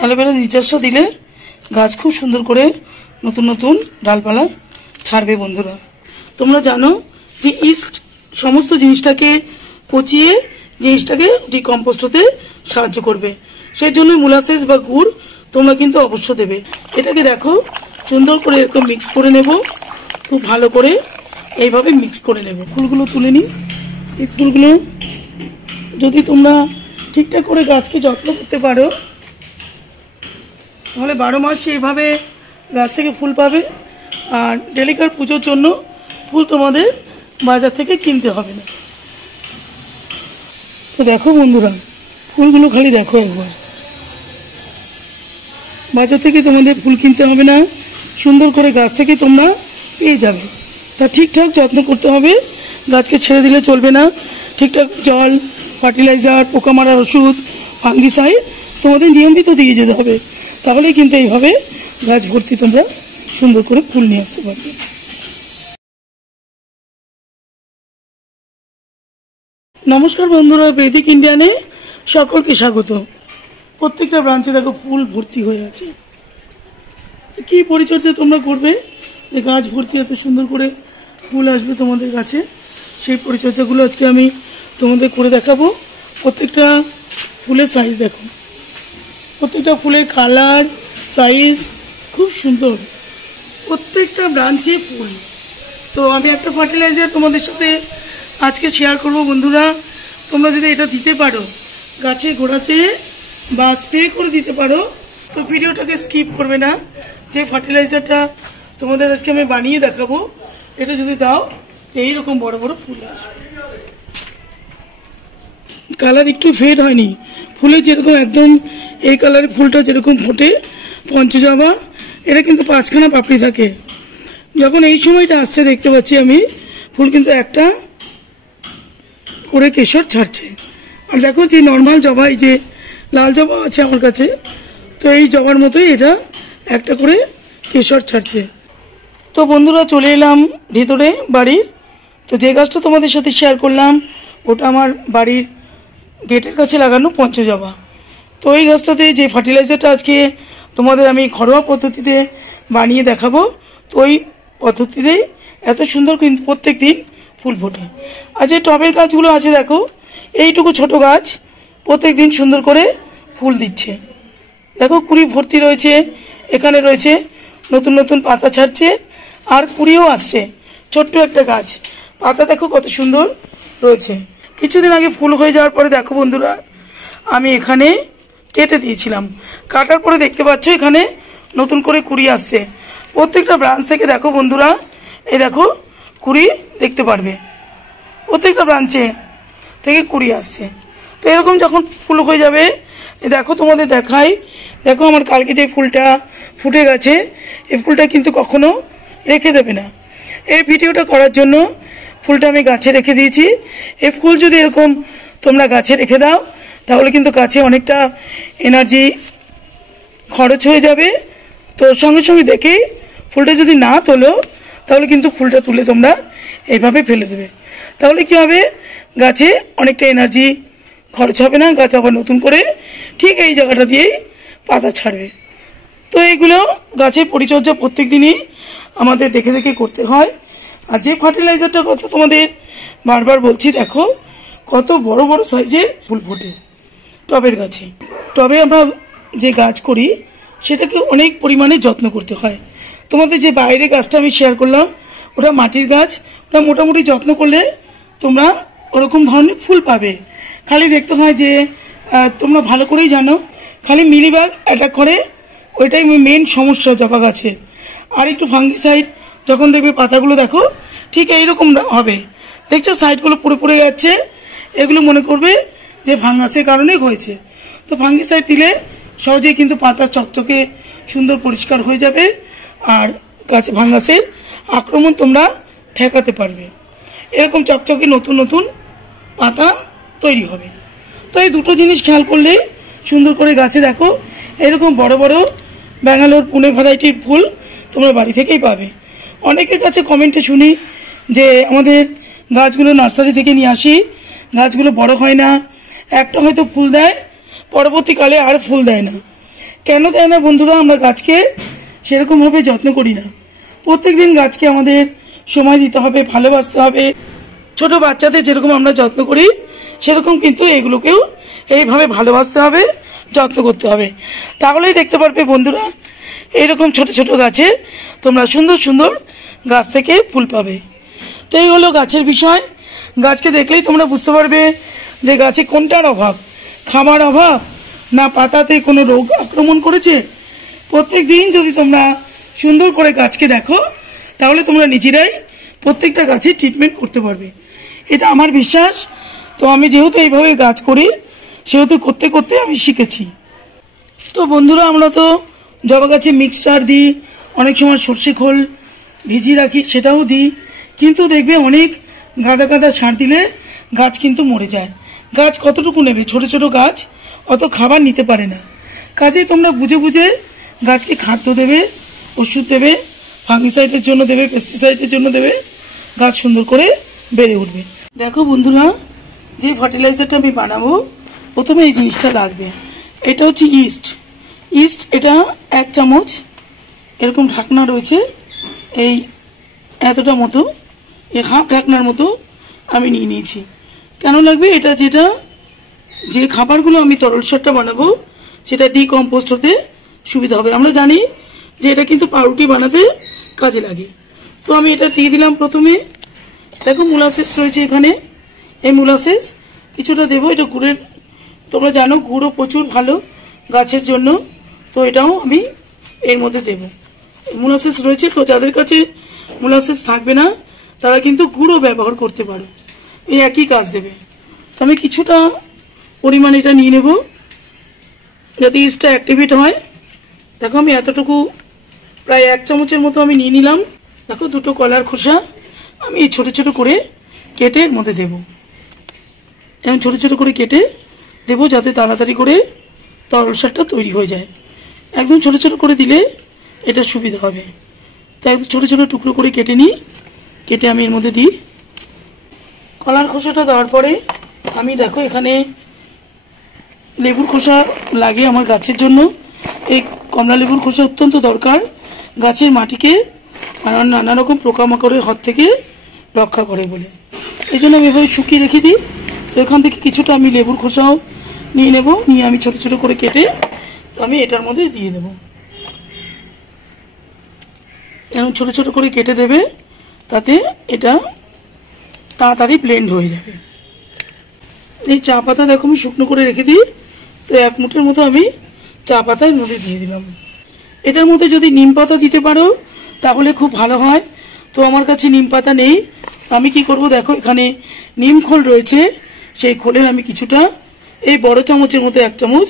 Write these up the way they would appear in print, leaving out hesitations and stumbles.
Aloe vera রিচার্জটা দিলে গাছ খুব সুন্দর করে নতুন নতুন ডালপালা ছাড়বে। বন্ধুরা তোমরা জানো যে ইস্ট সমস্ত জিনিসটাকে পচিয়ে জিনিসটাকে ডিকম্পোস্ট হতে সাহায্য করবে, সেই জন্য মোলাসেস বা গুড় তোমরা কিন্তু অবশ্য দেবে। এটাকে দেখো সুন্দর করে এরকম মিক্স করে নেব, খুব ভালো করে এইভাবে মিক্স করে নেবে। ফুলগুলো তুলে নিই। এই ফুলগুলো যদি তোমরা ঠিকঠাক করে গাছকে যত্ন করতে পারো তাহলে 12 মাস এইভাবে গাছ থেকে ফুল পাবে। আর ডেলিকার পুজোর জন্য ফুল তোমাদের বাজার থেকে কিনতে হবে না। তো দেখো বন্ধুরা, ফুলগুলো খালি দেখো একবার, বাজার থেকে তোমাদের ফুল কিনতে হবে না, সুন্দর করে গাছ থেকে তোমরা পেয়ে যাবে। তা ঠিকঠাক যত্ন করতে হবে, গাছকে ছেড়ে দিলে চলবে না। ঠিকঠাক জল, ফার্টিলাইজার, পোকা মারার ওষুধ, ফাঙ্গিসাইড তোমাদের নিয়মিত দিয়ে যেতে হবে, তাহলেই কিন্তু এইভাবে গাছ ভর্তি তোমরা সুন্দর করে ফুল নিয়ে আসতে পারবে। নমস্কার বন্ধুরা, বেদিক ইন্ডিয়ানে সকলকে স্বাগত। প্রত্যেকটা ব্রাঞ্চে দেখো ফুল ভর্তি হয়ে আছে। কি পরিচর্যা তোমরা করবে যে গাছ ভর্তি এত সুন্দর করে ফুল আসবে তোমাদের কাছে, সেই পরিচর্যাগুলো আজকে আমি তোমাদের করে দেখাবো। প্রত্যেকটা ফুলের সাইজ দেখো, প্রত্যেকটা ফুলের কালার সাইজ খুব সুন্দর, প্রত্যেকটা ব্রাঞ্চে ফুল। তো আমি একটা ফার্টিলাইজার তোমাদের সাথে আজকে শেয়ার করব। বন্ধুরা তোমরা যদি এটা দিতে পারো গাছের গোড়াতে বা স্প্রে করে দিতে পারো তো ভিডিওটাকে স্কিপ করবে না। যে ফার্টিলাইজারটা তোমাদের আজকে আমি বানিয়ে দেখাবো, এটা যদি দাও এইরকম বড় বড় ফুল আসবে। কালার একটু ফেড হয়নি, ফুলের যেরকম একদম এই কালারের ফুলটা যেরকম ফোটে পঞ্চজবা, এটা কিন্তু 5খানা পাপড়ি থাকে। যখন এই সময়টা আসছে দেখতে পাচ্ছি আমি ফুল কিন্তু একটা করে কেশর ছাড়ছে। আর দেখো যে নর্মাল জবা, এই যে লাল জবা আছে আমার কাছে, তো এই জবার মতোই এটা একটা করে কেশর ছাড়ছে। তো বন্ধুরা চলে এলাম ভিতরে বাড়ির। তো যে গাছটা তোমাদের সাথে শেয়ার করলাম ওটা আমার বাড়ির গেটের কাছে লাগানো পঞ্চজবা। তো এই গাছটাতে যে ফার্টিলাইজারটা আজকে তোমাদের আমি ঘরোয়া পদ্ধতিতে বানিয়ে দেখাবো, তো ওই পদ্ধতিতেই এত সুন্দর কিন্তু প্রত্যেক দিন ফুল ফোটে। আর যে টবের গাছগুলো আছে দেখো, এইটুকু ছোট গাছ প্রত্যেক দিন সুন্দর করে ফুল দিচ্ছে। দেখো কুড়ি ভর্তি রয়েছে, এখানে রয়েছে নতুন নতুন পাতা ছাড়ছে আর কুড়িও আসছে। ছোট্ট একটা গাছ, পাতা দেখো কত সুন্দর রয়েছে। কিছুদিন আগে ফুল হয়ে যাওয়ার পরে দেখো বন্ধুরা আমি এখানে কেটে দিয়েছিলাম, কাটার পরে দেখতে পাচ্ছ এখানে নতুন করে কুড়ি আসছে। প্রত্যেকটা ব্রাঞ্চ থেকে দেখো বন্ধুরা, এই দেখো কুড়ি দেখতে পারবে, প্রত্যেকটা ব্রাঞ্চে থেকে কুড়ি আসছে। তো এরকম যখন ফুল হয়ে যাবে, দেখো তোমাদের দেখাই, দেখো আমার কালকে যে ফুলটা ফুটে গেছে, এই ফুলটা কিন্তু কখনো রেখে দেবে না। এই ভিডিওটা করার জন্য ফুলটা আমি গাছে রেখে দিয়েছি। এই ফুল যদি এরকম তোমরা গাছে রেখে দাও তাহলে কিন্তু গাছে অনেকটা এনার্জি খরচ হয়ে যাবে। তো সঙ্গে সঙ্গে দেখেই ফুলটা যদি না তোলো তাহলে কিন্তু ফুলটা তুলে তোমরা এইভাবে ফেলে দেবে, তাহলে কি হবে, গাছে অনেকটা এনার্জি খরচ হবে না, গাছ আবার নতুন করে ঠিক এই জায়গাটা দিয়েই পাতা ছাড়বে। তো এইগুলো গাছের পরিচর্যা প্রত্যেক দিনই আমাদের দেখে দেখে করতে হয়। আর যে ফার্টিলাইজারটার কথা তোমাদের বারবার বলছি, দেখো কত বড় বড় সাইজের ফুল ফোটে টবের গাছে। টবে আমরা যে গাছ করি সেটাকে অনেক পরিমাণে যত্ন করতে হয়। তোমাদের যে বাইরে গাছটা আমি শেয়ার করলাম ওটা মাটির গাছ, ওটা মোটামুটি যত্ন করলে তোমরা ওরকম ধরনের ফুল পাবে। খালি দেখতে হয় যে তোমরা ভালো করেই জানো খালি মিলিবাগ অ্যাটাক করে, ওইটাই মেন সমস্যা জবা গাছের। আর একটু ফাঙ্গিসাইড যখন দেখবে পাতাগুলো দেখো ঠিক এইরকম হবে, দেখছো সাইডগুলো পুরো পড়ে যাচ্ছে, এগুলো মনে করবে যে ফাঙ্গাসের কারণে হয়েছে। তো ফাঙ্গিসাইড দিলে সহজেই কিন্তু পাতা চকচকে সুন্দর পরিষ্কার হয়ে যাবে আর গাছে ফাঙ্গাসের আক্রমণ তোমরা ঠেকাতে পারবে। এরকম চকচকে নতুন নতুন পাতা তৈরি হবে। তো এই দুটো জিনিস খেয়াল করলে সুন্দর করে গাছে দেখো এরকম বড় বড় ব্যাঙ্গালোর পুনে ভ্যারাইটির ফুল তোমরা বাড়ি থেকেই পাবে। অনেকের কাছে কমেন্টে শুনি যে আমাদের গাছগুলো নার্সারি থেকে নিয়ে আসি, গাছগুলো বড় হয় না, একটা হয়তো ফুল দেয়, পরবর্তীকালে আর ফুল দেয় না। কেন দেয় না বন্ধুরা? আমরা গাছকে সেরকমভাবে যত্ন করি না। প্রত্যেক দিন গাছকে আমাদের সময় দিতে হবে, ভালোবাসতে হবে। ছোট বাচ্চাদের যেরকম আমরা যত্ন করি সেরকম কিন্তু এগুলোকেও এইভাবে ভালোবাসতে হবে, যত্ন করতে হবে। তাহলেই দেখতে পারবে বন্ধুরা এইরকম ছোট ছোট গাছে তোমরা সুন্দর সুন্দর গাছ থেকে ফুল পাবে। তো এই হলো গাছের বিষয়। গাছকে দেখলেই তোমরা বুঝতে পারবে যে গাছে কোনটার অভাব, খাবার অভাব না পাতাতে কোনো রোগ আক্রমণ করেছে। প্রত্যেক দিন যদি তোমরা সুন্দর করে গাছকে দেখো তাহলে তোমরা নিজেরাই প্রত্যেকটা গাছের ট্রিটমেন্ট করতে পারবে, এটা আমার বিশ্বাস। তো আমি যেহেতু এইভাবে গাছ করি সেহেতু করতে করতে আমি শিখেছি। তো বন্ধুরা আমরা তো জবা গাছে মিক্সচার দিই, অনেক সময় সর্ষে খোল ভিজিয়ে রাখি সেটাও দিই, কিন্তু দেখবে অনেক গাদা গাদা সার দিলে গাছ কিন্তু মরে যায়। গাছ কতটুকু নেবে? ছোট ছোট গাছ অত খাবার নিতে পারে না। কাজেই তোমরা বুঝে বুঝে গাছকে খাদ্য দেবে, ওষুধ দেবে, ফাঙ্গিসাইডের জন্য দেবে, পেস্টিসাইডের জন্য দেবে, গাছ সুন্দর করে বেড়ে উঠবে। দেখো বন্ধুরা, যে ফার্টিলাইজারটা আমি বানাবো প্রথমে এই জিনিসটা লাগবে। এটা হচ্ছে ইস্ট। ইস্ট এটা 1 চামচ, এরকম ঢাকনা রয়েছে এই এতটা মতো, এই হাফ ঢাকনার মতো আমি নিয়ে নিয়েছি। কেন লাগবে? এটা যে খাবারগুলো আমি তরল সারটা বানাবো সেটা ডিকম্পোস্ট হতে সুবিধা হবে। আমরা জানি যে এটা কিন্তু পাউরুটি বানাতে কাজে লাগে। তো আমি এটা দিয়ে দিলাম প্রথমে। দেখো মোলাসেস রয়েছে এখানে, এই মোলাসেস কিছুটা দেবো। এটা গুড়ের, তোমরা জানো গুড়ও প্রচুর ভালো গাছের জন্য, তো এটাও আমি এর মধ্যে দেবো। মোলাসেস রয়েছে, তো যাদের কাছে মোলাসেস থাকবে না তারা কিন্তু গুড়ও ব্যবহার করতে পারো, এই একই কাজ দেবে। তো আমি কিছুটা পরিমাণ এটা নিয়ে নেব যাতে ইস্টটা অ্যাক্টিভেট হয়। দেখো আমি এতটুকু প্রায় 1 চামচের মতো আমি নিয়ে নিলাম। দেখো দুটো কলার খোসা আমি এই ছোট ছোট করে কেটে এর মধ্যে দেবো। এমন ছোট ছোট করে কেটে দেবো যাতে তাড়াতাড়ি করে তরল সারটা তৈরি হয়ে যায়। একদম ছোট ছোট করে দিলে এটা সুবিধা হবে। তাই একদম ছোট ছোট টুকরো করে কেটে নিই, কেটে আমি এর মধ্যে দিই। কলার খোসাটা দেওয়ার পরে আমি দেখো এখানে লেবুর খোসা লাগে আমার গাছের জন্য। এই কমলা লেবুর খোসা অত্যন্ত দরকার গাছের মাটিকে নানা রকম পোকামাকড়ের হাত থেকে রক্ষা করে বলে, এই জন্য আমি এভাবে শুকিয়ে রেখে দিই। তো এখান থেকে কিছুটা আমি লেবুর খোসাও নিয়ে নেব, নিয়ে আমি ছোট ছোট করে কেটে আমি এটার মধ্যে দিয়ে দেব। এরকম ছোট ছোট করে কেটে দেবে, তাতে এটা তাড়াতাড়ি ব্লেন্ড হয়ে যাবে। এই চা পাতা দেখো আমি শুকনো করে রেখে দিই, তো 1 মুঠের মতো আমি চা পাতা এর মধ্যে দিয়ে দিলাম। এটার মধ্যে যদি নিম পাতা দিতে পারো তাহলে খুব ভালো হয়। তো আমার কাছে নিম পাতা নেই, আমি কি করব? দেখো এখানে নিম খোল রয়েছে, সেই খোলের আমি কিছুটা এই বড় চামচের মতো 1 চামচ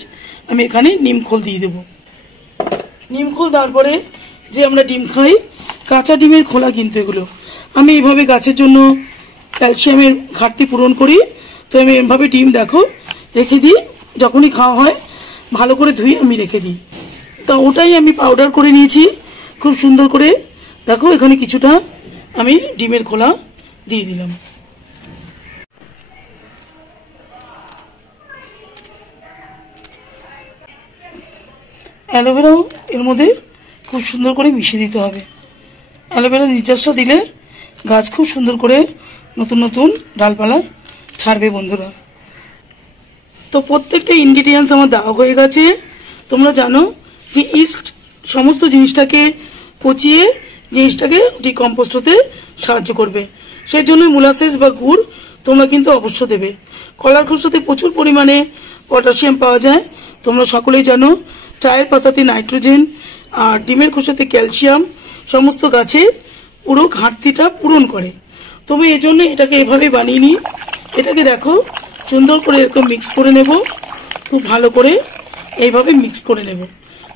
আমি এখানে নিম খোল দিয়ে দেব। নিম খোল দেওয়ার পরে যে আমরা ডিম খাই, কাঁচা ডিমের খোলা কিন্তু এগুলো আমি এইভাবে গাছের জন্য ক্যালসিয়ামের ঘাটতি পূরণ করি। তো আমি এভাবে ডিম দেখো রেখে দিই, যখনই খাওয়া হয় ভালো করে ধুয়ে আমি রেখে দিই। তো ওটাই আমি পাউডার করে নিয়েছি খুব সুন্দর করে। দেখো এখানে কিছুটা আমি ডিমের খোলা দিয়ে দিলাম। অ্যালোভেরাও এর মধ্যে খুব সুন্দর করে মিশিয়ে দিতে হবে। অ্যালোভেরা নিজস্ব দিলে গাছ খুব সুন্দর করে নতুন নতুন ডালপালা ছাড়বে বন্ধুরা। তো প্রত্যেকটা ইনগ্রিডিয়েন্টস আমার দেওয়া হয়ে গেছে। তোমরা জানো যে ইস্ট সমস্ত জিনিসটাকে পচিয়ে জিনিসটাকে ডিকম্পোস্ট হতে সাহায্য করবে, সেই জন্য মোলাসেস বা গুড় তোমরা কিন্তু অবশ্য দেবে। কলার খোসাতে প্রচুর পরিমাণে পটাশিয়াম পাওয়া যায়, তোমরা সকলেই জানো। চায়ের পাতাতে নাইট্রোজেন, আর ডিমের খোসাতে ক্যালসিয়াম সমস্ত গাছে পুরো ঘাটতিটা পূরণ করে। তবে এই জন্য এটাকে এভাবে বানিয়ে নিই। এটাকে দেখো সুন্দর করে এরকম মিক্স করে নেব, খুব ভালো করে এইভাবে মিক্স করে নেব।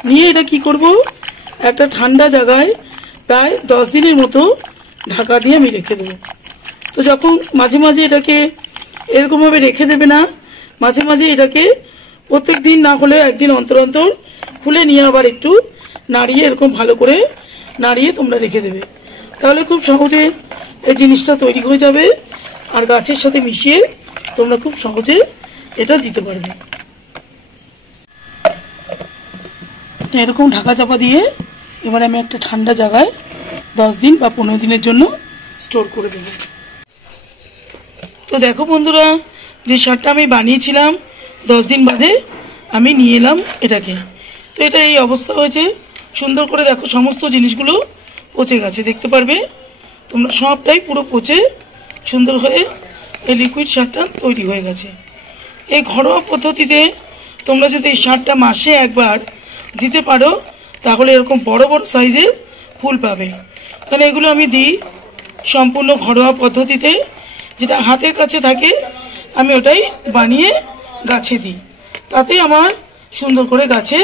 নিয়ে এটা কি করব? একটা ঠান্ডা জায়গায় প্রায় 10 দিনের মতো ঢাকা দিয়ে আমি রেখে দেবো। তো যখন মাঝে মাঝে এটাকে এরকমভাবে রেখে দেবে না, মাঝে মাঝে এটাকে প্রত্যেক দিন না হলে একদিন অন্তর অন্তর খুলে নিয়ে আবার একটু নাড়িয়ে এরকম ভালো করে নাড়িয়ে তোমরা রেখে দেবে। তাহলে খুব সহজে এই জিনিসটা তৈরি হয়ে যাবে, আর গাছের সাথে মিশিয়ে তোমরা খুব সহজে এটা দিতে পারবে। তো এরকম ঢাকা চাপা দিয়ে এবার আমি একটা ঠান্ডা জায়গায় 10 দিন বা 15 দিনের জন্য স্টোর করে দেব। তো দেখো বন্ধুরা, যে শার্টটা আমি বানিয়েছিলাম 10 দিন বাদে আমি নিয়ে এলাম এটাকে। তো এটা এই অবস্থা হয়েছে। সুন্দর করে দেখো, সমস্ত জিনিসগুলো পচে গেছে, দেখতে পারবে তোমরা, সবটাই পুরো পচে সুন্দর হয়ে এই লিকুইড সারটা তৈরি হয়ে গেছে। এই ঘরোয়া পদ্ধতিতে তোমরা যদি এই সারটা মাসে একবার দিতে পারো তাহলে এরকম বড় বড় সাইজের ফুল পাবে। কারণ এগুলো আমি দিই সম্পূর্ণ ঘরোয়া পদ্ধতিতে, যেটা হাতের কাছে থাকে আমি ওটাই বানিয়ে গাছে দিই। তাতে আমার সুন্দর করে গাছে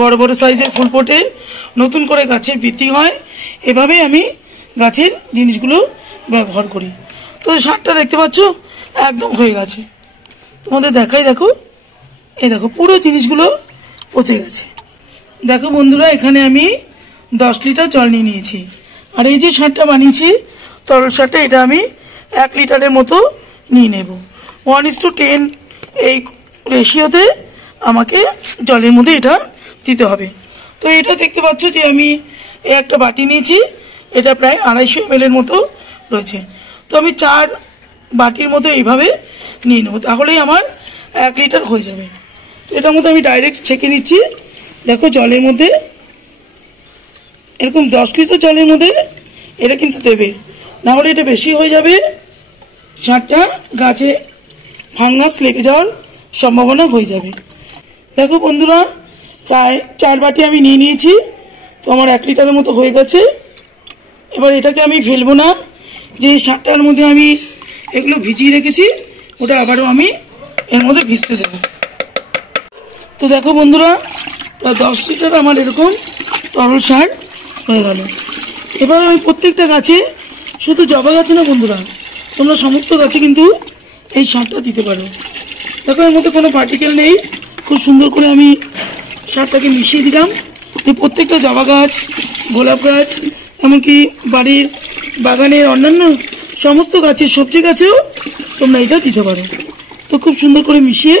বড় বড় সাইজের ফুল ফোটে, নতুন করে গাছের বৃদ্ধি হয়। এভাবেই আমি গাছের জিনিসগুলো ব্যবহার করি। তো সারটা দেখতে পাচ্ছ একদম হয়ে গেছে, তোমাদের দেখাই। দেখো, এই দেখো পুরো জিনিসগুলো পচে গেছে। দেখো বন্ধুরা, এখানে আমি 10 লিটার জল নিয়ে নিয়েছি। আর এই যে সারটা বানিয়েছি তরল সারটা, এটা আমি 1 লিটারের মতো নিয়ে নেব। 1:10 এই রেশিওতে আমাকে জলের মধ্যে এটা দিতে হবে। তো এটা দেখতে পাচ্ছ যে আমি একটা বাটি নিয়েছি, এটা প্রায় 250 ml এর মতো রয়েছে। তো আমি 4 বাটির মতো এইভাবে নিয়ে নেব, তাহলেই আমার 1 লিটার হয়ে যাবে। তো এটার মধ্যে আমি ডাইরেক্ট ছেঁকে নিচ্ছি। দেখো জলের মধ্যে এরকম 10 লিটার জলের মধ্যে এটা কিন্তু দেবে, নাহলে এটা বেশি হয়ে যাবে, সারটা গাছে ফাঙ্গাস লেগে যাওয়ার সম্ভাবনা হয়ে যাবে। দেখো বন্ধুরা, প্রায় 4 বাটি আমি নিয়ে নিয়েছি। তো আমার 1 লিটারের মতো হয়ে গেছে। এবার এটাকে আমি ফেলবো না, যে সারটার মধ্যে আমি এগুলো ভিজিয়ে রেখেছি ওটা আবারও আমি এর মধ্যে ভিজতে দেব। তো দেখো বন্ধুরা, প্রায় 10 লিটার আমার এরকম তরল সার হয়ে গেল। এবার আমি প্রত্যেকটা গাছে, শুধু জবা গাছে না বন্ধুরা, তোমরা সমস্ত গাছে কিন্তু এই সারটা দিতে পারো। দেখো এর মধ্যে কোনো পার্টিকেল নেই, খুব সুন্দর করে আমি সারটাকে মিশিয়ে দিলাম। এই প্রত্যেকটা জবা গাছ, গোলাপ গাছ, এমনকি বাড়ির বাগানের অন্যান্য সমস্ত গাছের, সবজি গাছেও তোমরা এটা দিতে পারো। তো খুব সুন্দর করে মিশিয়ে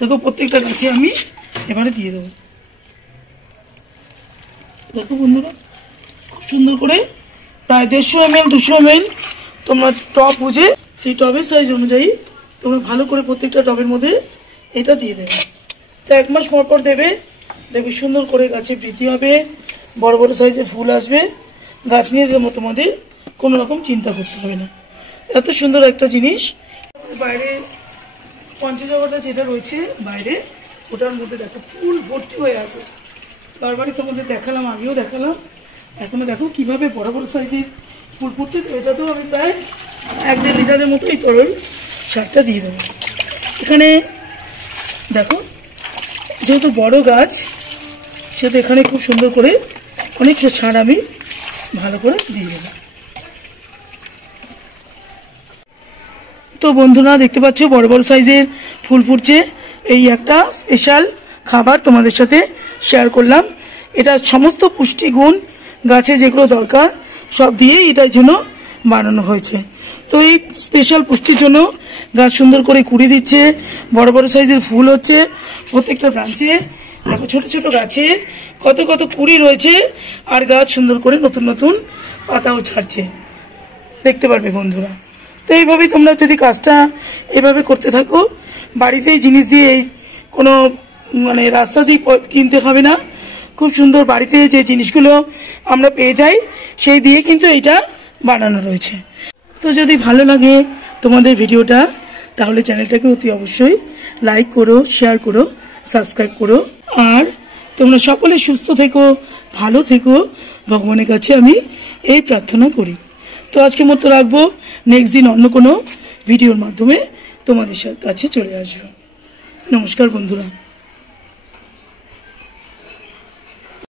দেখো প্রত্যেকটা গাছে আমি এবারে দিয়ে দেবো। দেখো বন্ধুরা, খুব সুন্দর করে প্রায় 150 ml 200 ml তোমরা টব বুঝে সেই টবের সাইজ অনুযায়ী তোমরা ভালো করে প্রত্যেকটা টবের মধ্যে এটা দিয়ে দেবে। তো 1 মাস পর পর দেবে, দেখবে সুন্দর করে গাছে বৃদ্ধি হবে, বড় বড় সাইজের ফুল আসবে। গাছ নিয়ে তোমাদের কোনো রকম চিন্তা করতে হবে না। এত সুন্দর একটা জিনিস। বাইরে পঞ্চজবাটা যেটা রয়েছে বাইরে, ওটার মধ্যে দেখো ফুল ভর্তি হয়ে আছে। বারবারই তোমাদের দেখালাম, আগেও দেখালাম, এখনো দেখো কিভাবে বড় বড় সাইজের ফুল ফুটছে। তো এটা তো আমি প্রায় 1-1.5 লিটারের মতো এই তরল সারটা দিয়ে দেবো। এখানে দেখো, যেহেতু বড় গাছ সেহেতু এখানে খুব সুন্দর করে অনেকটা সার আমি ভালো করে দিয়ে দেবো। তো বন্ধুরা দেখতে পাচ্ছ বড় বড় সাইজের ফুল ফুটছে। এই একটা স্পেশাল খাবার তোমাদের সাথে শেয়ার করলাম। এটা সমস্ত পুষ্টিগুণ গাছে যেগুলো দরকার সব দিয়ে এটার জন্য বানানো হয়েছে। তো এই স্পেশাল পুষ্টির জন্য গাছ সুন্দর করে কুড়ি দিচ্ছে, বড় বড় সাইজের ফুল হচ্ছে প্রত্যেকটা ব্রাঞ্চে। দেখো ছোট ছোট গাছে কত কত কুড়ি রয়েছে, আর গাছ সুন্দর করে নতুন নতুন পাতাও ছাড়ছে, দেখতে পারবে বন্ধুরা। তো এইভাবেই তোমরা যদি কাজটা এভাবে করতে থাকো, বাড়িতেই জিনিস দিয়ে এই কোনো মানে রাস্তা দিয়ে কিনতে হবে না, খুব সুন্দর বাড়িতে যে জিনিসগুলো আমরা পেয়ে যাই সেই দিয়ে কিন্তু এইটা বানানো রয়েছে। তো যদি ভালো লাগে তোমাদের ভিডিওটা, তাহলে চ্যানেলটাকে অতি অবশ্যই লাইক করো, শেয়ার করো, সাবস্ক্রাইব করো। আর তোমরা সকলে সুস্থ থেকো, ভালো থেকো, ভগবানের কাছে আমি এই প্রার্থনা করি। তো আজকে মতো রাখবো, নেক্সট দিন অন্য কোনো ভিডিওর মাধ্যমে তোমাদের কাছে চলে আসবো। নমস্কার বন্ধুরা।